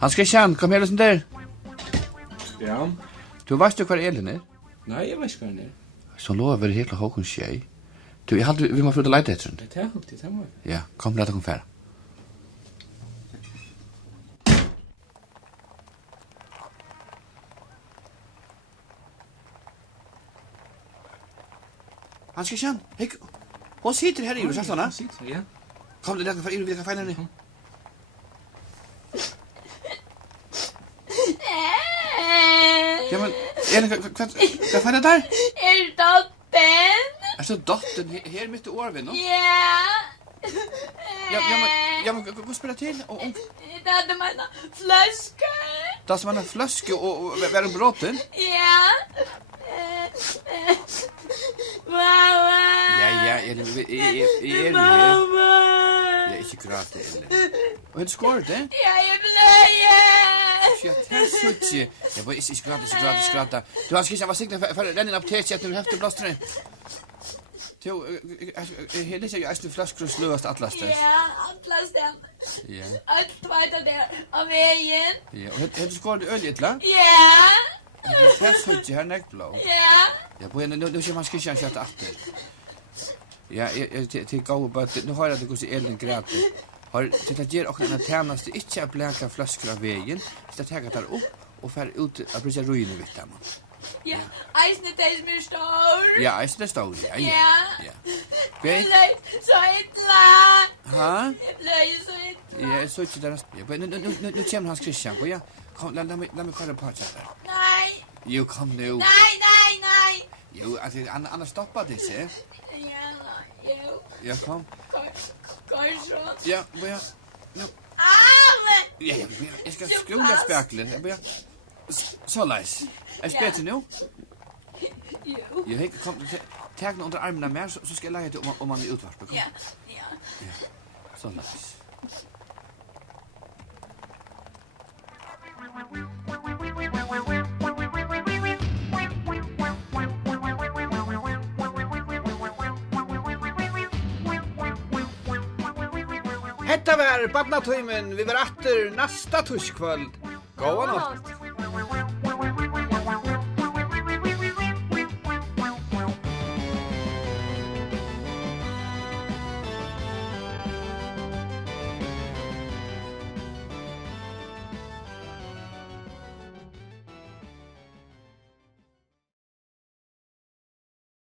Hans Christian, kom her og der. Ja. Du vet jo hva Elin er? Nei, jeg vet ikke hva den er. Så lover vi helt til Håkon Skjei. Du, jeg hadde, vi må flytte leite etter den. Det er huktigt, det må jeg. Ja, kom, lad deg fære. Hans Christian, hei, hon sitter her i rosastarna. Hon sitter, ja. Kom, lad deg fære, vi kan feile henne. Ja, men, Elin, hva feile der? Dottin? Så dottin, her mitt i årvinn, no? Ja. Ja, men, gå spela till och Det hade man flaskor. det som man har flaske och vara bråten. Ja. Mamma. Ja, Elin, är Mamma. Jag är inte gråta, Elin. Och det skår det? Jag är blöja. Shit, här suchi. Jag bara inte gråta. Du har skrivit vad signa för rennen upp till att du har haft blåstren. Jo, här läser jag ästlig flaskor och slöast atlaste. Ja, atlasten. Ja. Allt tvärta där av vägen. Ja, och det skår det öl itla. Ja. Det här suchi här näckblå. Ja. Ja, på nu ser man skriva kött åter. Ja, till gå bara nu har jag det går så Elin gråter. Har det att ge och en tjänste inte att blanka flaskor av vägen. Så att jag tar upp och fär ut att bryta ruiner vid dem. Ja, eisne det mir stor. Ja, är det stor. Ja. Ja. Okej. Så ettla. Ha? Blöja så ettla. Ja, så inte där. Ja, men nu kommer Hans Christian. Ja. Kom, låt mig kolla på det. Nej. Jo, kom nu. Nej. Jo, alltså Anna stoppa det, se. Ja, jo. Ja, kom. Kanske. Ja, börja. Nu. Ja, jag ska skruva spärklet. Jag börjar. Så läs. Är det bättre nu? Jo. Ja, hej, kom. Tag den under armarna mer så ska jag lägga det om man är utvarp. Kom. Ja. Så läs. Hetta var barnatímen, vi var atter næsta tuskvöld. Góða nátt.